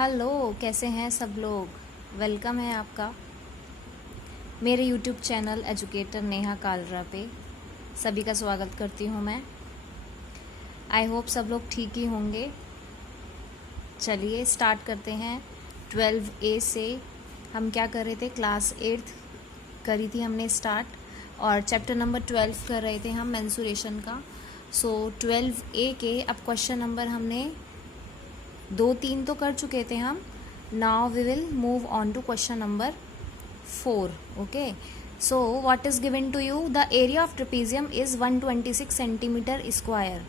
Hello, कैसे हैं सब लोग। वेलकम है आपका मेरे YouTube channel educator Neha Kalra पे। सभी का स्वागत करती हूँ मैं। आई होप सब लोग ठीक ही होंगे। चलिए स्टार्ट करते हैं। 12A से हम क्या कर रहे थे, क्लास 8 करी थी हमने स्टार्ट, और चैप्टर नंबर 12 कर रहे थे हम मेंसुरेशन का। सो 12A के अब क्वेश्चन नंबर हमने 2-3 तो कर चुके थे हम। Now we will move on to question number 4. Okay, so what is given to you? The area of trapezium is 126 centimetre square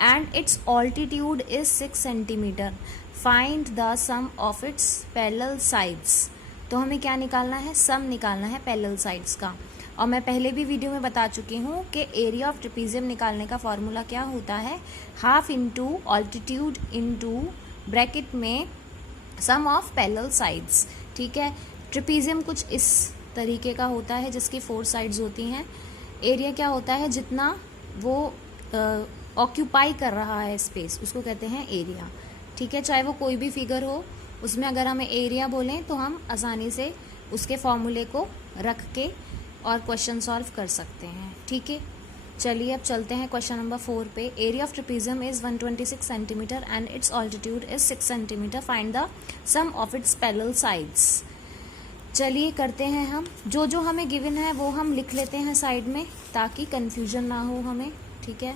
and its altitude is 6 centimeter. Find the sum of its parallel sides. तो हमें क्या निकालना है? सम निकालना है parallel sides का। और मैं पहले भी वीडियो में बता चुकी हूँ कि एरिया ऑफ ट्रेपेजियम निकालने का फॉर्मूला क्या होता है, half into altitude into bracket में सम ऑफ पैरेलल साइड्स। ठीक है, ट्रेपेजियम कुछ इस तरीके का होता है जिसकी 4 साइड्स होती हैं। एरिया क्या होता है? जितना वो ऑक्यूपाई कर रहा है स्पेस, उसको कहते हैं एरिया। ठीक है, चाहे वो कोई भी फिगर हो, उसमें अगर हमें एरिया बोलें तो हम आसानी से उसके फॉर्मूले को रख के और क्वेश्चन सॉल्व कर सकते हैं। ठीक है, चलिए अब चलते हैं क्वेश्चन नंबर 4 पे। Area of trapezium is 126 centimetre and its altitude is 6 centimetre. Find the sum of its parallel sides. चलिए करते हैं हम। जो जो हमें गिवन है वो हम लिख लेते हैं साइड में, ताकि कंफ्यूजन ना हो हमें। ठीक है,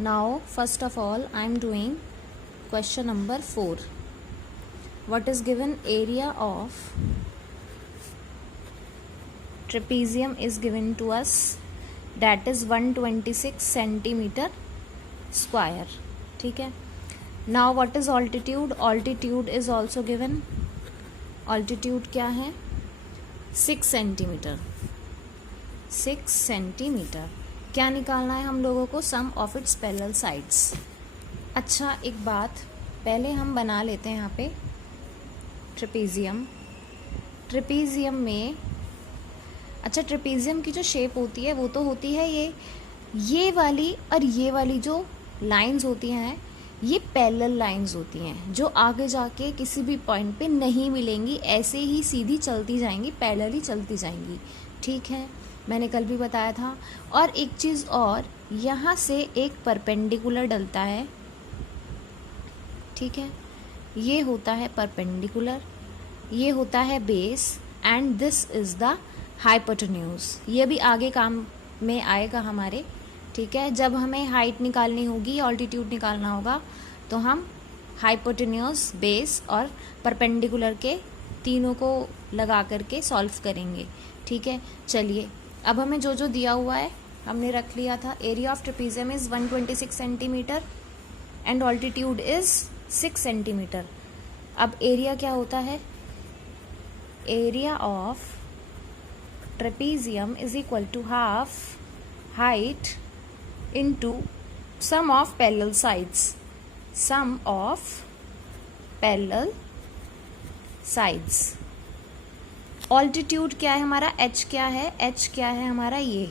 now first of all I am doing question number 4. What is given? Area of trapezium is given to us, that is 126 centimeter square. ठीक है, now what is altitude? Altitude is also given. altitude क्या है? 6 centimetre. 6 centimetre क्या निकालना है हम लोगों को? सम ऑफ इट्स पैरेलल साइड्स। अच्छा, एक बात पहले हम बना लेते हैं यहाँ पे ट्रेपेजियम। ट्रेपेजियम में अच्छा, ट्रेपेजियम की जो शेप होती है वो तो होती है ये वाली, और ये वाली जो लाइंस होती हैं ये पैरेलल लाइंस होती हैं, जो आगे जाके किसी भी पॉइंट पे नहीं मिलेंगी, ऐसे ही सीधी चलती जाएंगी, पैरेलली चलती जाएंगी। ठीक है, मैंने कल भी बताया था। और एक चीज़ और, यहाँ से एक परपेंडिकुलर डलता है। ठीक है, ये होता है परपेंडिकुलर, ये होता है base, and this is the hypotenuse. ये भी आगे काम में आएगा हमारे। ठीक है, जब हमें हाइट निकालनी होगी, ऑल्टीट्यूड निकालना होगा, तो हम हाइपोटेन्यूज, बेस और परपेंडिकुलर के तीनों को लगा करके सॉल्व करेंगे। ठीक है, चलिए अब हमें जो जो दिया हुआ है हमने रख लिया था। Area of trapezium is 126 centimetre and altitude is 6 centimetre. अब एरिया क्या होता है? Area of trapezium is equal to half height into sum of parallel sides. Sum of parallel sides. Altitude क्या है हमारा? h क्या है? h क्या है हमारा? ये।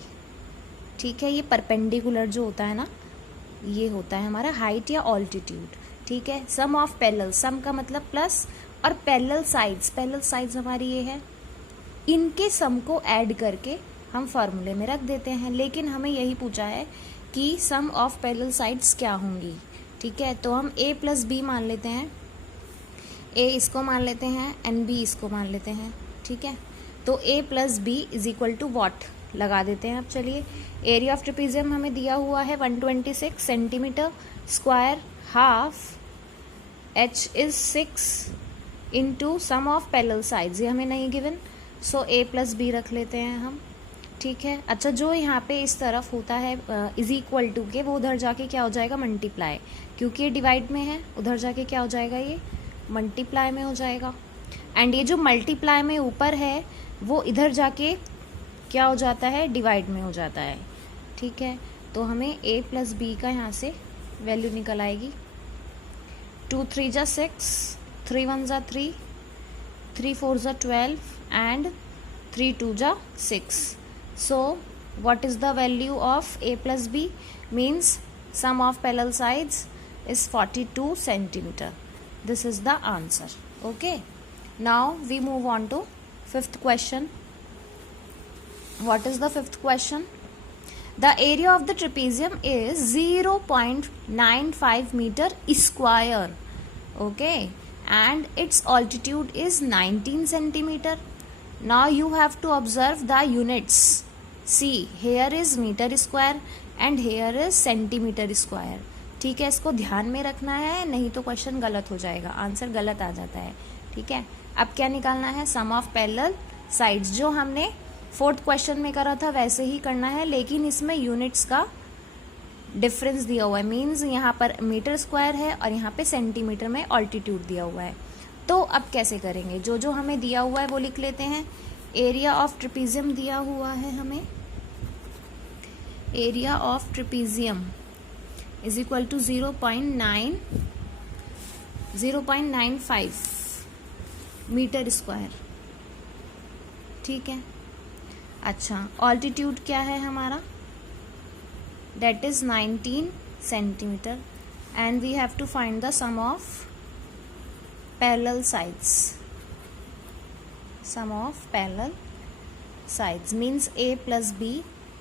ठीक है, ये परपेंडिकुलर जो होता है ना, ये होता है हमारा हाइट या ऑल्टीट्यूड। ठीक है, सम ऑफ पैरेलल, सम का मतलब प्लस, और पैरेलल साइड्स, पैरेलल साइड्स हमारी ये है, इनके सम को ऐड करके हम फार्मूले में रख देते हैं। लेकिन हमें यही पूछा है कि सम ऑफ पैरेलल साइड्स क्या होंगी। ठीक है, तो हम a प्लस बी मान लेते हैं, a इसको मान लेते हैं एंड b इसको मान लेते हैं। ठीक है, तो a plus B is equal to what लगा देते हैं। अब चलिए, एरिया ऑफ ट्रेपेजियम हमें दिया हुआ है 126 centimetre square, half h is 6 into sum of parallel sides, ये हमें नहीं given, so a plus B रख लेते हैं हम। ठीक है, अच्छा, जो यहाँ पे इस तरफ होता है इज इक्वल टू के, वो उधर जाके क्या हो जाएगा? मल्टीप्लाई, क्योंकि ये डिवाइड में है, उधर जाके क्या हो जाएगा? ये मल्टीप्लाई में हो जाएगा। एंड ये जो मल्टीप्लाई में ऊपर है वो इधर जाके क्या हो जाता है? डिवाइड में हो जाता है। ठीक है, तो हमें a प्लस बी का यहाँ से वैल्यू निकल आएगी। 2 3 जा 6, 3 1 जा 3, 3 4 जा 12 and 3 2 ja 6. So what is the value of a plus b? Means sum of parallel sides is 42 centimeter. This is the answer. Okay. Now we move on to fifth question. What is the fifth question? The area of the trapezium is 0.95 meter square. Okay. And its altitude is 19 centimeter. Now you have to observe the units. See, here is meter square and here is centimeter square. ठीक है, इसको ध्यान में रखना है, नहीं तो question गलत हो जाएगा, आंसर गलत आ जाता है. ठीक है, अब क्या निकालना है? सम ऑफ पैरेलल साइड्स. जो हमने फोर्थ क्वेश्चन में करा था वैसे ही करना है, लेकिन इसमें यूनिट्स का डिफरेंस दिया हुआ है. मीन्स यहाँ पर मीटर स्क्वायर है और यहाँ पे सेंटीमीटर में ऑल्टीट्यूड दिया हुआ है. तो अब कैसे करेंगे? जो जो हमें दिया हुआ है वो लिख लेते हैं. एरिया ऑफ ट्रेपेजियम दिया हुआ है हमें. Area of trapezium is equal to 0.95 metre square. ठीक है. अच्छा, ऑल्टीट्यूड क्या है हमारा? That is 19 centimetre. And we have to find the sum of parallel sides. Sum of parallel sides means a plus b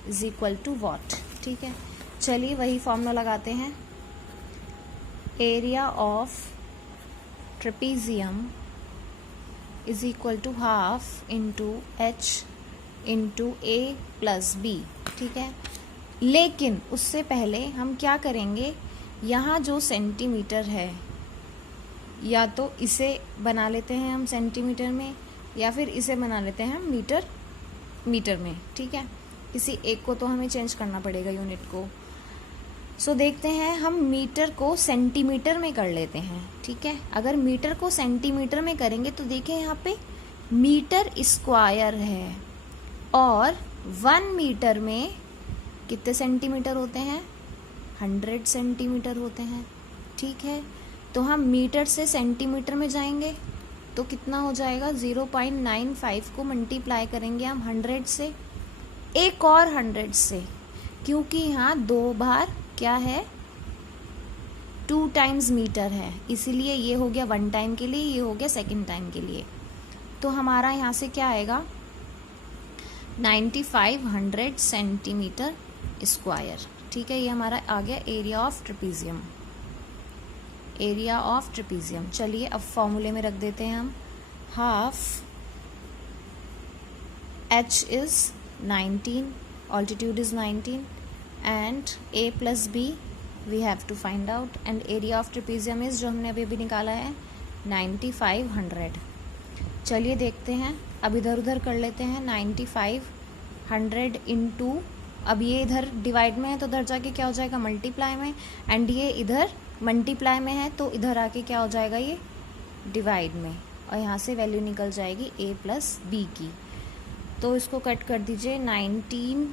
is equal to what. ठीक है, चलिए वही फॉर्मूला लगाते हैं. Area of trapezium is equal to half into h into a plus b. ठीक है, लेकिन उससे पहले हम क्या करेंगे? यहाँ जो सेंटीमीटर है, या तो इसे बना लेते हैं हम सेंटीमीटर में, या फिर इसे बना लेते हैं हम मीटर में. ठीक है, किसी एक को तो हमें चेंज करना पड़ेगा, यूनिट को. सो देखते हैं, हम मीटर को सेंटीमीटर में कर लेते हैं. ठीक है, अगर मीटर को सेंटीमीटर में करेंगे तो देखिए यहाँ पे मीटर स्क्वायर है और 1 मीटर में कितने सेंटीमीटर होते हैं? 100 सेंटीमीटर होते हैं. ठीक है, तो हम मीटर से सेंटीमीटर में जाएंगे तो कितना हो जाएगा? 0.95 को मल्टीप्लाई करेंगे हम 100 से, एक और 100 से, क्योंकि यहाँ 2 बार क्या है? 2 टाइम्स मीटर है, इसीलिए ये हो गया 1 टाइम के लिए, ये हो गया 2nd टाइम के लिए. तो हमारा यहाँ से क्या आएगा? 9500 सेंटीमीटर स्क्वायर. ठीक है, ये हमारा आ गया area of trapezium. Area of trapezium. चलिए अब फॉर्मूले में रख देते हैं हम. Half h is 19, altitude is 19 and a plus b we have to find out. And area of trapezium is, जो हमने अभी निकाला है, 9500. चलिए देखते हैं, अब इधर उधर कर लेते हैं. 9500 इंटू, अब ये इधर डिवाइड में है तो उधर जाके क्या हो जाएगा? मल्टीप्लाई में. एंड ये इधर मल्टीप्लाई में है तो इधर आके क्या हो जाएगा? ये डिवाइड में. और यहाँ से वैल्यू निकल जाएगी a प्लस b की. तो इसको कट कर दीजिए. 19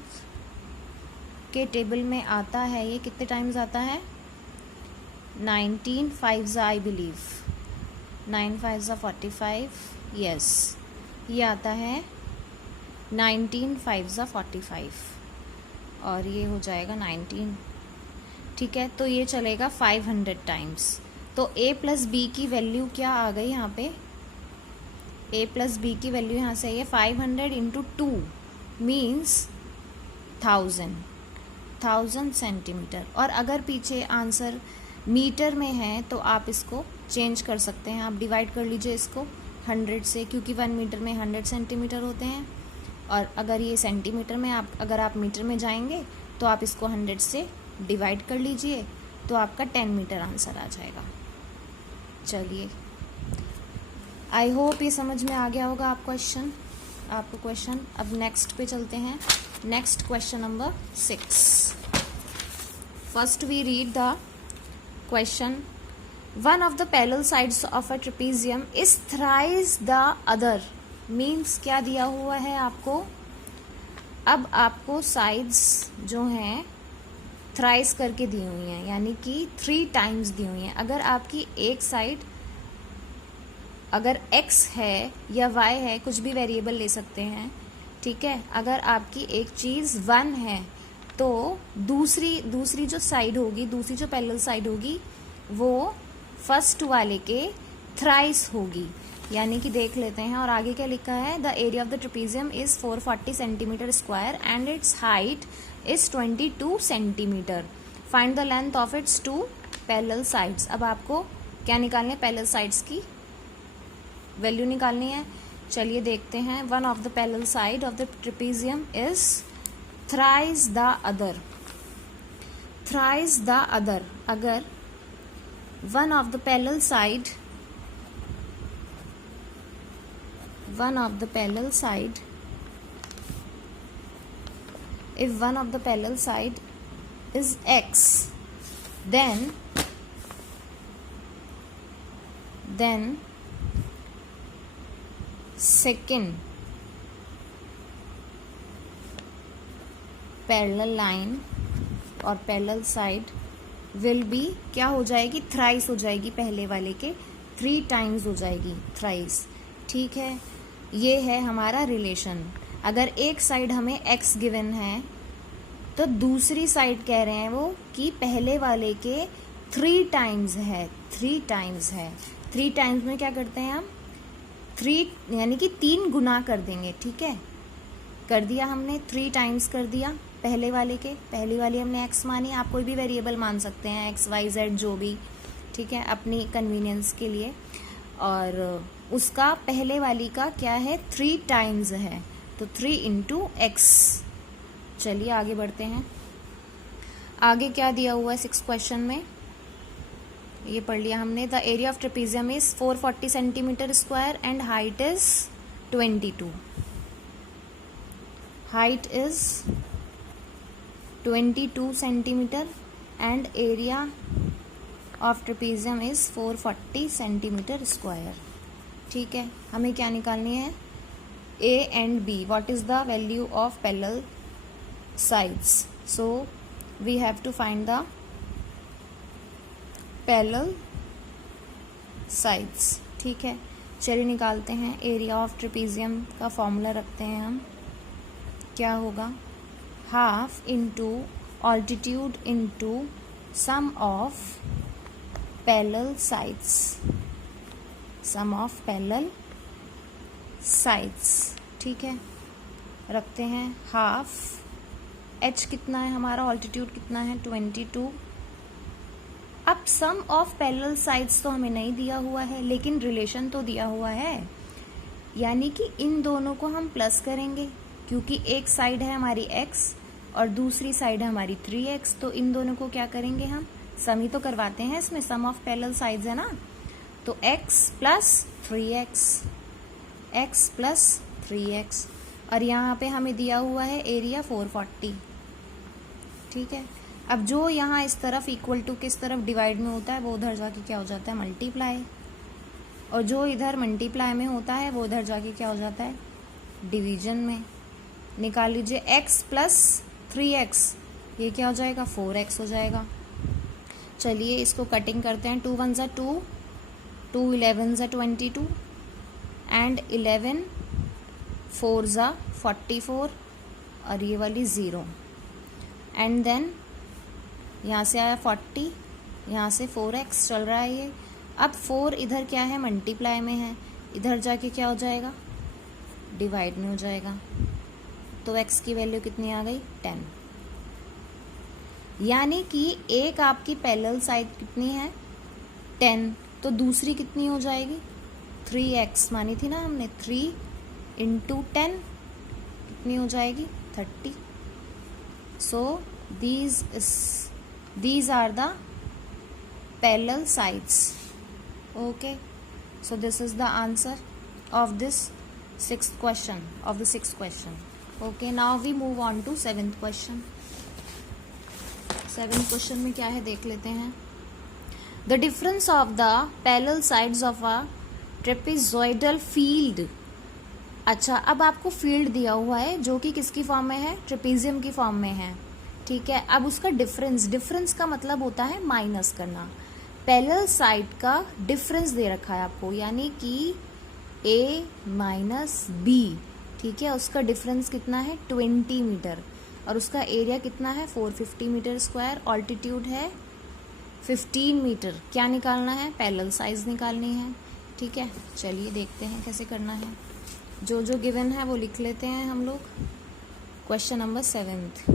के टेबल में आता है, ये कितने टाइम्स आता है? 19 5 आई बिलीव. 9 5 45. यस, ये आता है 19 5 45 और ये हो जाएगा 19. ठीक है, तो ये चलेगा 500 टाइम्स. तो a प्लस b की वैल्यू क्या आ गई यहाँ पे? a प्लस b की वैल्यू यहाँ से है 500 इंटू 2 मीन्स 1000 सेंटीमीटर. और अगर पीछे आंसर मीटर में है तो आप इसको चेंज कर सकते हैं. आप डिवाइड कर लीजिए इसको 100 से, क्योंकि 1 मीटर में 100 सेंटीमीटर होते हैं. और अगर ये सेंटीमीटर में, अगर आप मीटर में जाएंगे तो आप इसको 100 से डिवाइड कर लीजिए तो आपका 10 मीटर आंसर आ जाएगा. चलिए, आई होप ये समझ में आ गया होगा आपको क्वेश्चन. अब नेक्स्ट पे चलते हैं. Next question number 6. First we read the question. One of the parallel sides of a trapezium is thrice the other. Means क्या दिया हुआ है आपको? अब आपको साइड्स जो हैं थ्राइस करके दी हुई हैं, यानी कि 3 टाइम्स दी हुई हैं. अगर आपकी एक साइड, अगर x है या y है, कुछ भी वेरिएबल ले सकते हैं. ठीक है, अगर आपकी एक चीज़ 1 है तो दूसरी जो साइड होगी, दूसरी जो पैरेलल साइड होगी वो फर्स्ट वाले के थ्राइस होगी। यानी कि देख लेते हैं, और आगे क्या लिखा है, the area of the trapezium is 440 centimetre square and its height is 22 centimetre. Find the length of its two parallel sides. अब आपको क्या निकालनी है, पैरेलल साइड्स की वैल्यू निकालनी है। चलिए देखते हैं। One of the parallel side of the trapezium is thrice the other. Thrice the other, अगर one of the parallel side, one of the parallel side, if one of the parallel side is x, then second parallel line और parallel side will be क्या हो जाएगी, thrice हो जाएगी, पहले वाले के 3 टाइम्स हो जाएगी, थ्राइस। ठीक है, ये है हमारा रिलेशन। अगर एक साइड हमें x गिवन है तो दूसरी साइड कह रहे हैं वो कि पहले वाले के 3 टाइम्स है, 3 टाइम्स है। 3 टाइम्स में क्या करते हैं हम, 3 यानी कि 3 गुना कर देंगे। ठीक है, कर दिया हमने, 3 टाइम्स कर दिया पहले वाले के। पहली वाली हमने x मानी, आप कोई भी वेरिएबल मान सकते हैं, x y z जो भी, ठीक है, अपनी कन्वीनियंस के लिए। और उसका पहले वाली का क्या है, 3 टाइम्स है, तो 3 इंटू एक्स। चलिए आगे बढ़ते हैं। आगे क्या दिया हुआ है 6 क्वेश्चन में, ये पढ़ लिया हमने। The area of trapezium is 440 centimetre square and height is 22। Height is 22 centimetre and area of trapezium is 440 centimetre square. ठीक है, हमें क्या निकालनी है, A and B, what is the value of parallel sides. So we have to find the parallel sides. ठीक है, चलिए निकालते हैं। एरिया ऑफ ट्रेपेजियम का फॉर्मूला रखते हैं हम, क्या होगा, half into altitude into sum of parallel sides, sum of parallel sides. ठीक है, रखते हैं हाफ, h कितना है हमारा, ऑल्टीट्यूड कितना है 22। अब सम ऑफ पैरेलल साइड्स तो हमें नहीं दिया हुआ है, लेकिन रिलेशन तो दिया हुआ है, यानी कि इन दोनों को हम प्लस करेंगे, क्योंकि एक साइड है हमारी x और दूसरी साइड है हमारी 3x, तो इन दोनों को क्या करेंगे हम, सम ही तो करवाते हैं इसमें, सम ऑफ पैरेलल साइड्स है ना, तो x plus 3x, x plus 3x, और यहाँ पे हमें दिया हुआ है एरिया 440। ठीक है, अब जो यहाँ इस तरफ इक्वल टू किस तरफ डिवाइड में होता है, वो उधर जाके क्या हो जाता है, मल्टीप्लाई, और जो इधर मल्टीप्लाई में होता है वो उधर जाके क्या हो जाता है, डिवीजन में। निकाल लीजिए x प्लस 3x, ये क्या हो जाएगा, 4x हो जाएगा। चलिए इसको कटिंग करते हैं, 2 1 2, 2 11 22 एंड 11 4 44, और ये वाली 0, एंड देन यहाँ से आया 40, यहाँ से 4x चल रहा है ये। अब 4 इधर क्या है, मल्टीप्लाई में है, इधर जाके क्या हो जाएगा, डिवाइड में हो जाएगा, तो x की वैल्यू कितनी आ गई, 10। यानी कि एक आपकी पैरेलल साइड कितनी है, 10, तो दूसरी कितनी हो जाएगी, 3x मानी थी ना हमने, 3 इंटू 10 कितनी हो जाएगी, 30। सो these are the parallel sides. Okay, so this is the answer of this 6th question, of the 6th question. Okay, now we move on to 7th question. 7th question में क्या है देख लेते हैं। The difference of the parallel sides of a trapezoidal field। अच्छा, अब आपको field दिया हुआ है जो कि किसकी फॉर्म में है, ट्रेपेजियम की फॉर्म में है। ठीक है, अब उसका डिफरेंस का मतलब होता है माइनस करना। पैरेलल साइड का डिफरेंस दे रखा है आपको, यानी कि a माइनस बी। ठीक है, उसका डिफरेंस कितना है, 20 मीटर, और उसका एरिया कितना है, 450 मीटर स्क्वायर। ऑल्टीट्यूड है 15 मीटर क्या निकालना है, पैरेलल साइड्स निकालनी है। ठीक है, चलिए देखते हैं कैसे करना है। जो जो गिवन है वो लिख लेते हैं हम लोग। Question number 7th,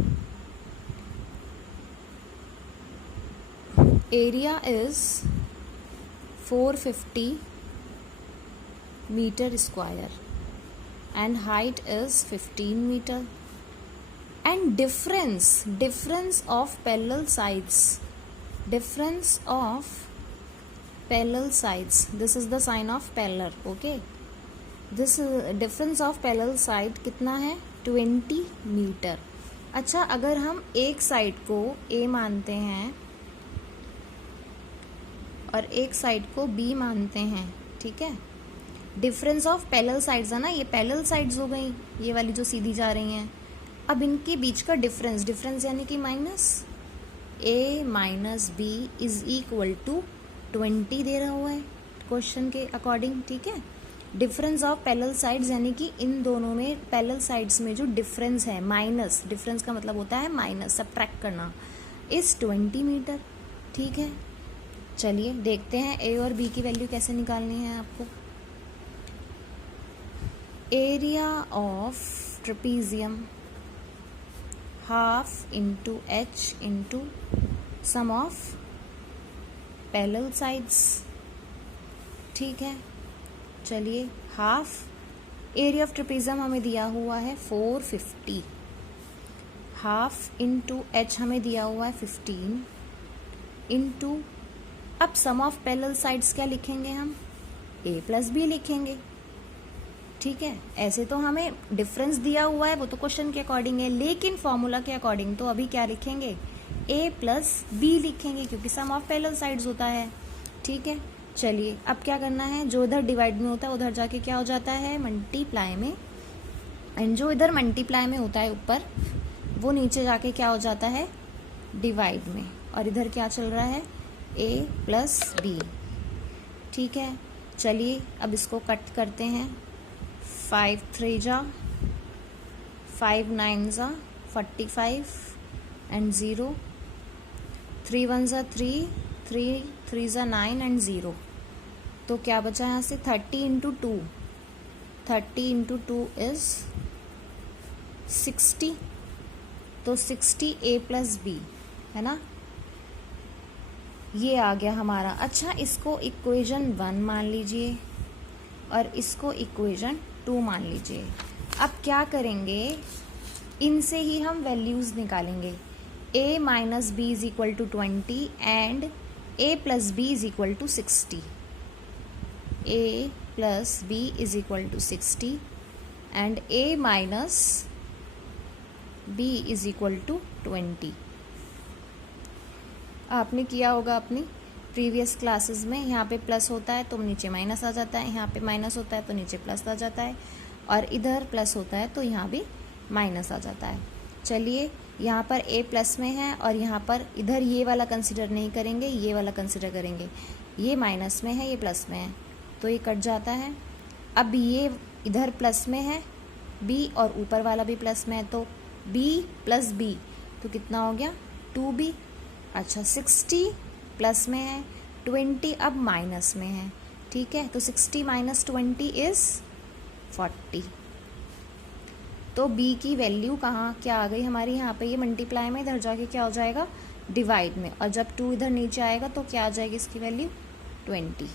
area is 450 meter square and height is 15 meter and difference of parallel sides, this is the sign of parallel, okay, this difference of parallel side कितना है, 20 मीटर। अच्छा, अगर हम एक साइड को A मानते हैं और एक साइड को B मानते हैं, ठीक है, डिफरेंस ऑफ पैरेलल साइड्स है ना, ये पैरेलल साइड्स हो गई, ये वाली जो सीधी जा रही हैं। अब इनके बीच का डिफरेंस यानी कि minus A minus B is equal to 20 दे रहा हुआ है क्वेश्चन के अकॉर्डिंग। ठीक है, डिफरेंस ऑफ पैरेलल साइड्स यानी कि इन दोनों में पैरेलल साइड्स में जो डिफरेंस है, माइनस, डिफरेंस का मतलब होता है माइनस, सब्ट्रैक्ट करना, इज 20 मीटर। ठीक है, चलिए देखते हैं A और B की वैल्यू कैसे निकालनी है आपको। Area of trapezium half into H into sum of parallel sides. ठीक है, चलिए हाफ एरिया ऑफ ट्रेपीजियम हमें दिया हुआ है 450, हाफ इंटू H हमें दिया हुआ है 15 इंटू, अब सम ऑफ पैरेलल साइड्स क्या लिखेंगे हम, A प्लस B लिखेंगे। ठीक है, ऐसे तो हमें डिफरेंस दिया हुआ है, वो तो क्वेश्चन के अकॉर्डिंग है, लेकिन फॉर्मूला के अकॉर्डिंग तो अभी क्या लिखेंगे, A प्लस B लिखेंगे, क्योंकि सम ऑफ पैरेलल साइड्स होता है। ठीक है, चलिए अब क्या करना है, जो इधर डिवाइड में होता है उधर जाके क्या हो जाता है, मल्टीप्लाई में, एंड जो इधर मल्टीप्लाई में होता है ऊपर, वो नीचे जाके क्या हो जाता है, डिवाइड में, और इधर क्या चल रहा है, A प्लस B। ठीक है, चलिए अब इसको कट करते हैं। 5 3 जा 5 9 जा 45 एंड 0, 3 1 जा 3, 3 3 जा 9 एंड 0, तो क्या बचा यहाँ से, 30 इंटू 2, 30 इंटू 2 इज 60, तो 60 A प्लस B है ना, ये आ गया हमारा। अच्छा, इसको इक्वेशन 1 मान लीजिए और इसको इक्वेशन 2 मान लीजिए। अब क्या करेंगे, इनसे ही हम वैल्यूज निकालेंगे। A minus B is equal to 20 and A plus B is equal to 60, A plus B is equal to 60 and A minus B is equal to 20। आपने किया होगा अपनी प्रीवियस क्लासेस में, यहाँ पे प्लस होता है तो नीचे माइनस आ जाता है, यहाँ पे माइनस होता है तो नीचे प्लस आ जाता है, और इधर प्लस होता है तो यहाँ भी माइनस आ जाता है। चलिए यहाँ पर A प्लस में है और यहाँ पर इधर ये वाला कंसिडर नहीं करेंगे, ये वाला कंसिडर करेंगे। ये माइनस में है, ये प्लस में है, तो ये कट जाता है। अब ये इधर प्लस में है B और ऊपर वाला भी प्लस में है, तो B प्लस B तो कितना हो गया, 2B। अच्छा, 60 प्लस में है, 20 अब माइनस में है। ठीक है, तो 60 माइनस 20 इज 40, तो B की वैल्यू कहाँ क्या आ गई हमारी, यहाँ पे ये मल्टीप्लाई में, इधर जाके क्या हो जाएगा, डिवाइड में, और जब 2 इधर नीचे आएगा तो क्या आ जाएगी इसकी वैल्यू, 20।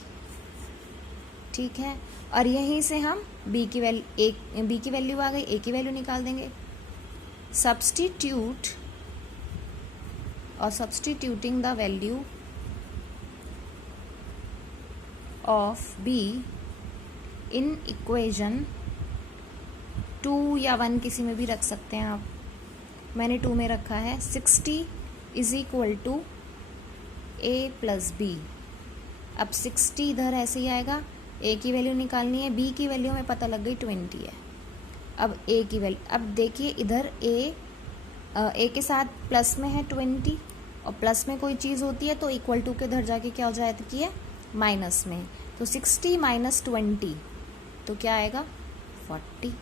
ठीक है, और यहीं से हम B की वैल्यू आ गई, A की वैल्यू निकाल देंगे। Substituting the value of B in equation 2 या 1 किसी में भी रख सकते हैं आप, मैंने 2 में रखा है। 60 is equal to A plus B। अब 60 इधर ऐसे ही आएगा, A की वैल्यू निकालनी है, B की वैल्यू हमें पता लग गई 20 है। अब A की वैल्यू, अब देखिए इधर A के साथ प्लस में है 20, और प्लस में कोई चीज़ होती है तो इक्वल टू के इधर जाके क्या हो जाती है, माइनस में, तो 60 माइनस 20 तो क्या आएगा, 40।